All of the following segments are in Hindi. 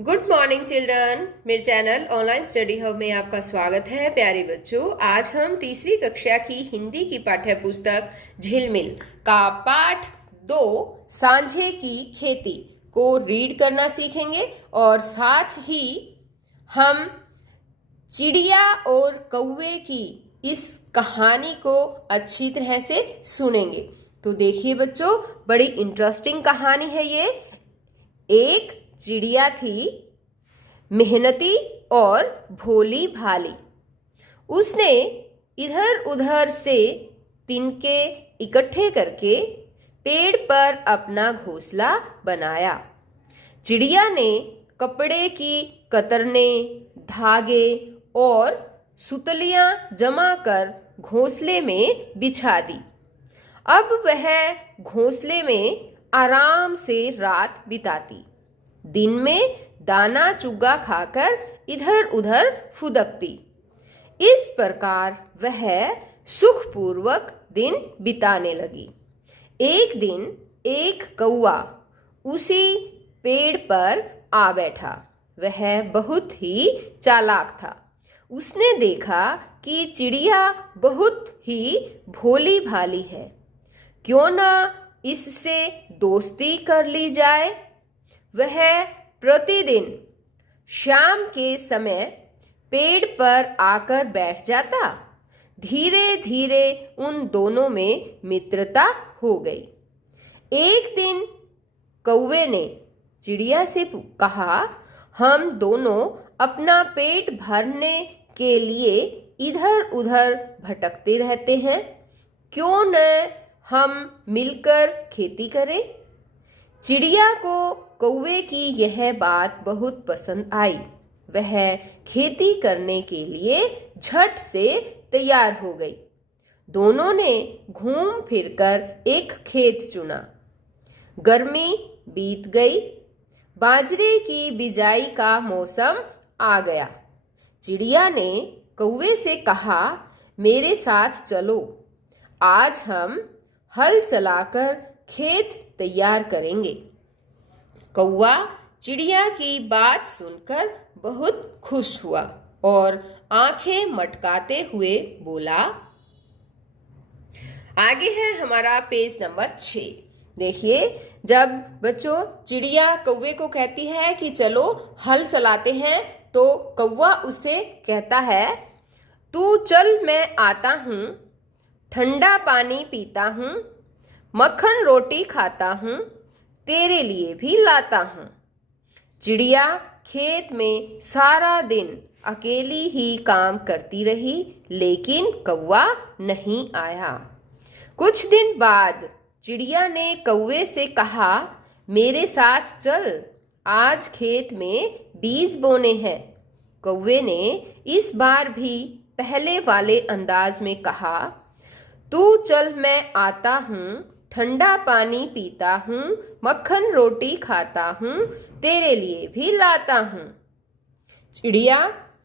Good morning children. मेरे चैनल ऑनलाइन स्टडी हब में आपका स्वागत है। प्यारे बच्चों, आज हम तीसरी कक्षा की हिंदी की पाठ्य पुस्तक झिलमिल का पाठ 2 सांझे की खेती को रीड करना सीखेंगे और साथ ही हम चिड़िया और कौवे की इस कहानी को अच्छी तरह से सुनेंगे। तो देखिए बच्चों, बड़ी इंटरेस्टिंग कहानी है ये। एक चिड़िया थी, मेहनती और भोली भाली। उसने इधर उधर से तिनके इकट्ठे करके पेड़ पर अपना घोंसला बनाया। चिड़िया ने कपड़े की कतरने, धागे और सुतलियां जमा कर घोंसले में बिछा दी। अब वह घोंसले में आराम से रात बिताती। दिन में दाना चुगा खाकर इधर उधर फुदकती। इस प्रकार वह सुखपूर्वक दिन बिताने लगी। एक दिन एक कौवा उसी पेड़ पर आ बैठा। वह बहुत ही चालाक था। उसने देखा कि चिड़िया बहुत ही भोली भाली है, क्यों ना इससे दोस्ती कर ली जाए। वह प्रतिदिन शाम के समय पेड़ पर आकर बैठ जाता। धीरे धीरे उन दोनों में मित्रता हो गई। एक दिन कौवे ने चिड़िया से कहा, हम दोनों अपना पेट भरने के लिए इधर उधर भटकते रहते हैं, क्यों न हम मिलकर खेती करें। चिड़िया को कौवे की यह बात बहुत पसंद आई। वह खेती करने के लिए झट से तैयार हो गई। दोनों ने घूम फिरकर एक खेत चुना। गर्मी बीत गई। बाजरे की बिजाई का मौसम आ गया। चिड़िया ने कौवे से कहा, मेरे साथ चलो, आज हम हल चलाकर खेत तैयार करेंगे। कौवा चिड़िया की बात सुनकर बहुत खुश हुआ और आंखें मटकाते हुए बोला। आगे है हमारा पेज नंबर 6। देखिए, जब बच्चों चिड़िया कौवे को कहती है कि चलो हल चलाते हैं, तो कौवा उसे कहता है, तू चल, मैं आता हूँ, ठंडा पानी पीता हूँ, मक्खन रोटी खाता हूँ, तेरे लिए भी लाता हूँ। चिड़िया खेत में सारा दिन अकेली ही काम करती रही, लेकिन कौवा नहीं आया। कुछ दिन बाद चिड़िया ने कौवे से कहा, मेरे साथ चल, आज खेत में बीज बोने हैं। कौवे ने इस बार भी पहले वाले अंदाज में कहा, तू चल, मैं आता हूँ, ठंडा पानी पीता हूँ, मक्खन रोटी खाता हूँ, तेरे लिए भी लाता हूँ। चिड़िया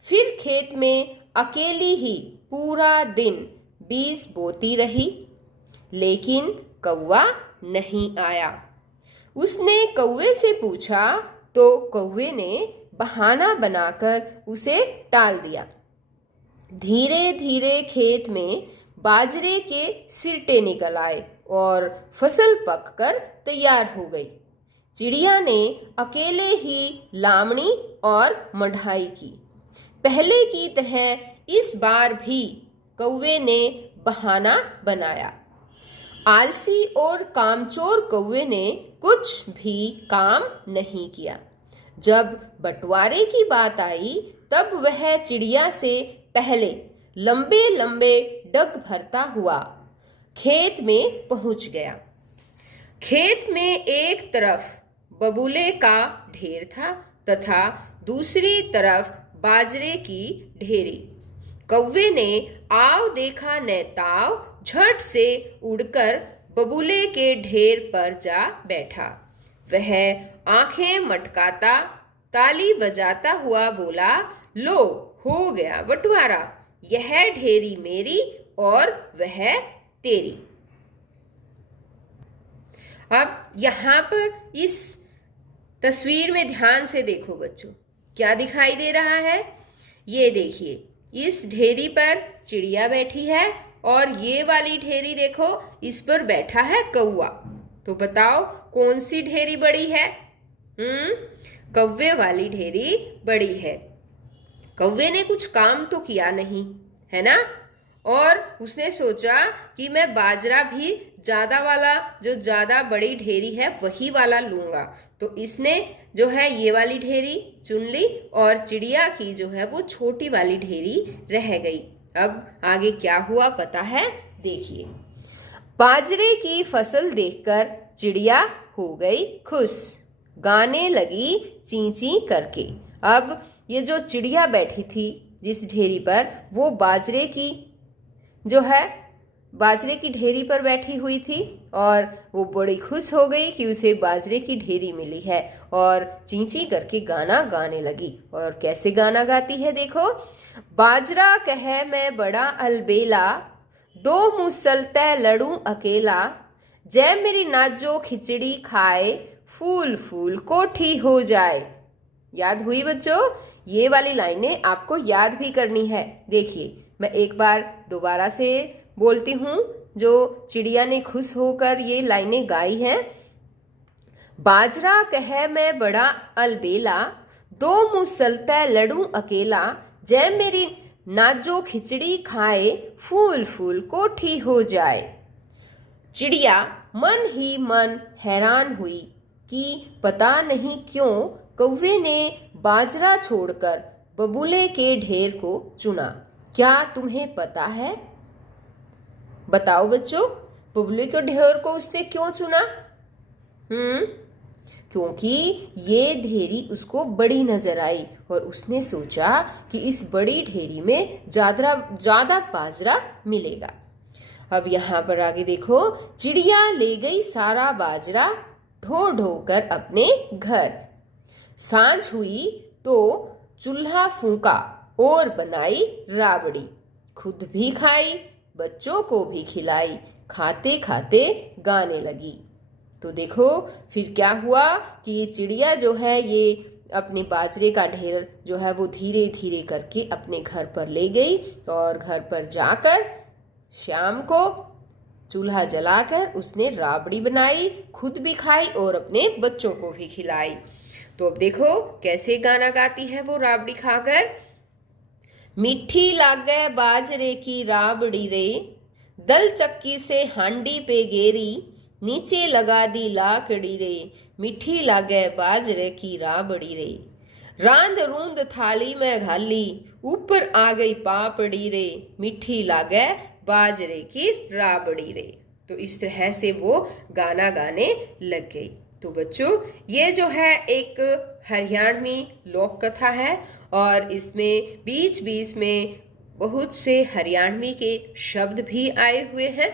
फिर खेत में अकेली ही पूरा दिन बीज बोती रही, लेकिन कौवा नहीं आया। उसने कौवे से पूछा तो कौवे ने बहाना बनाकर उसे टाल दिया। धीरे धीरे खेत में बाजरे के सिरटे निकल आए और फसल पककर तैयार हो गई। चिड़िया ने अकेले ही लामड़ी और मढ़ाई की। पहले की तरह इस बार भी कौवे ने बहाना बनाया। आलसी और कामचोर कौवे ने कुछ भी काम नहीं किया। जब बंटवारे की बात आई, तब वह चिड़िया से पहले लंबे लंबे डग भरता हुआ खेत में पहुंच गया। खेत में एक तरफ बबूले का ढेर था तथा दूसरी तरफ बाजरे की ढेरी। कौवे ने आव देखा न ताव झट से उड़कर बबूले के ढेर पर जा बैठा। वह आंखें मटकाता, ताली बजाता हुआ बोला, लो, हो गया बंटवारा, यह ढेरी मेरी और वह तेरी। अब यहाँ पर इस तस्वीर में ध्यान से देखो बच्चों, क्या दिखाई दे रहा है? ये देखिए, इस ढेरी पर चिड़िया बैठी है और ये वाली ढेरी देखो, इस पर बैठा है कौवा। तो बताओ कौन सी ढेरी बड़ी है? कौवे वाली ढेरी बड़ी है। कौवे ने कुछ काम तो किया नहीं, है ना? और उसने सोचा कि मैं बाजरा भी ज्यादा वाला, जो ज्यादा बड़ी ढेरी है वही वाला लूंगा। तो इसने जो है ये वाली ढेरी चुन ली और चिड़िया की जो है वो छोटी वाली ढेरी रह गई। अब आगे क्या हुआ पता है? देखिए, बाजरे की फसल देखकर चिड़िया हो गई खुश, गाने लगी ची ची करके। अब ये जो चिड़िया बैठी थी जिस ढेरी पर, वो बाजरे की ढेरी पर बैठी हुई थी और वो बड़ी खुश हो गई कि उसे बाजरे की ढेरी मिली है और चींची करके गाना गाने लगी। और कैसे गाना गाती है देखो। बाजरा कहे मैं बड़ा अलबेला, दो मुसल तय लड़ूं अकेला, जय मेरी नाजो खिचड़ी खाए, फूल फूल कोठी हो जाए। याद हुई बच्चों? ये वाली लाइनें आपको याद भी करनी है। देखिए, मैं एक बार दोबारा से बोलती हूँ, जो चिड़िया ने खुश होकर ये लाइनें गाई हैं। बाजरा कहे मैं बड़ा अलबेला, दो मुसलते लड़ूं अकेला, जय मेरी नाजो खिचड़ी खाए, फूल फूल कोठी हो जाए। चिड़िया मन ही मन हैरान हुई कि पता नहीं क्यों कौवे ने बाजरा छोड़कर बबूले के ढेर को चुना। क्या तुम्हें पता है? बताओ बच्चों, बबूले के ढेर को उसने क्यों चुना? क्योंकि ये ढेरी उसको बड़ी नजर आई और उसने सोचा कि इस बड़ी ढेरी में ज्यादा बाजरा मिलेगा। अब यहाँ पर आगे देखो, चिड़िया ले गई सारा बाजरा ढो ढो कर अपने घर। सांझ हुई तो चूल्हा फूंका और बनाई राबड़ी, खुद भी खाई, बच्चों को भी खिलाई, खाते खाते गाने लगी। तो देखो फिर क्या हुआ कि चिड़िया जो है ये अपने बाजरे का ढेर जो है वो धीरे धीरे करके अपने घर पर ले गई और घर पर जाकर शाम को चूल्हा जलाकर उसने राबड़ी बनाई, खुद भी खाई और अपने बच्चों को भी खिलाई। तो अब देखो कैसे गाना गाती है वो राबड़ी खाकर। मीठी लागे बाजरे की राबड़ी रे, दल चक्की से हांडी पे गेरी, नीचे लगा दी लाकड़ी रे, मीठी लागे बाजरे की राबड़ी रे, रांद रूंद थाली में घाली, ऊपर आ गई पापड़ी रे, मीठी लागे बाजरे की राबड़ी रे। तो इस तरह से वो गाना गाने लग गई। तो बच्चों, ये जो है एक हरियाणवी लोक कथा है और इसमें बीच बीच में बहुत से हरियाणवी के शब्द भी आए हुए हैं।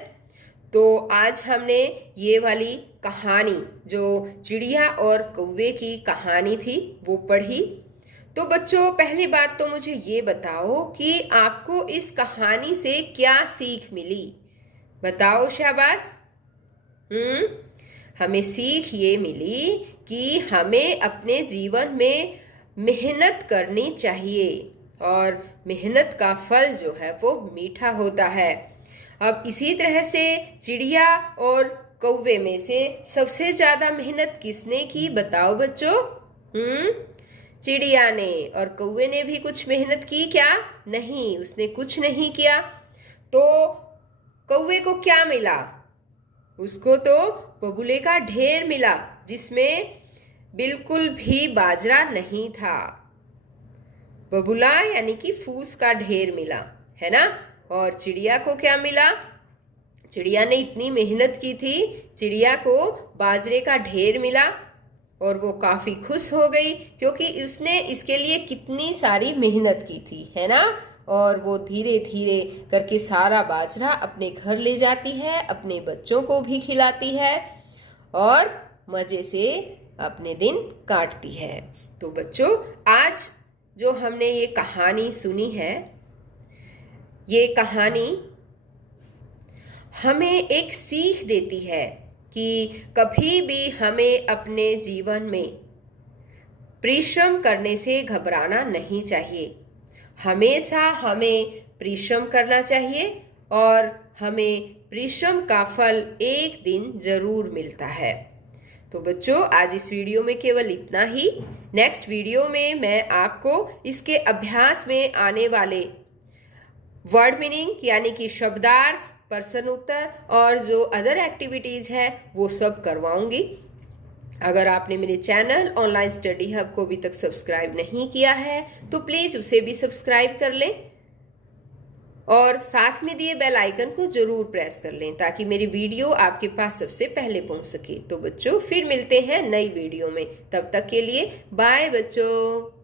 तो आज हमने ये वाली कहानी, जो चिड़िया और कौवे की कहानी थी, वो पढ़ी। तो बच्चों, पहली बात तो मुझे ये बताओ कि आपको इस कहानी से क्या सीख मिली? बताओ शाबाश। हमें सीख ये मिली कि हमें अपने जीवन में मेहनत करनी चाहिए और मेहनत का फल जो है वो मीठा होता है। अब इसी तरह से चिड़िया और कौवे में से सबसे ज्यादा मेहनत किसने की? बताओ बच्चों। चिड़िया ने। और कौवे ने भी कुछ मेहनत की क्या? नहीं, उसने कुछ नहीं किया। तो कौवे को क्या मिला? उसको तो बबूले का ढेर मिला जिसमें बिल्कुल भी बाजरा नहीं था। बबूला यानी कि फूस का ढेर मिला, है ना। और चिड़िया को क्या मिला? चिड़िया ने इतनी मेहनत की थी, चिड़िया को बाजरे का ढेर मिला और वो काफी खुश हो गई क्योंकि उसने इसके लिए कितनी सारी मेहनत की थी, है ना। और वो धीरे धीरे करके सारा बाजरा अपने घर ले जाती है, अपने बच्चों को भी खिलाती है और मजे से अपने दिन काटती है। तो बच्चों, आज जो हमने ये कहानी सुनी है, ये कहानी हमें एक सीख देती है कि कभी भी हमें अपने जीवन में परिश्रम करने से घबराना नहीं चाहिए। हमेशा हमें परिश्रम करना चाहिए और हमें परिश्रम का फल एक दिन जरूर मिलता है। तो बच्चों, आज इस वीडियो में केवल इतना ही। नेक्स्ट वीडियो में मैं आपको इसके अभ्यास में आने वाले वर्ड मीनिंग यानी कि शब्दार्थ, प्रश्न उत्तर और जो अदर एक्टिविटीज़ है वो सब करवाऊंगी। अगर आपने मेरे चैनल ऑनलाइन स्टडी हब को अभी तक सब्सक्राइब नहीं किया है तो प्लीज़ उसे भी सब्सक्राइब कर लें और साथ में दिए बेल आइकन को जरूर प्रेस कर लें ताकि मेरी वीडियो आपके पास सबसे पहले पहुंच सके। तो बच्चों, फिर मिलते हैं नई वीडियो में। तब तक के लिए बाय बच्चों।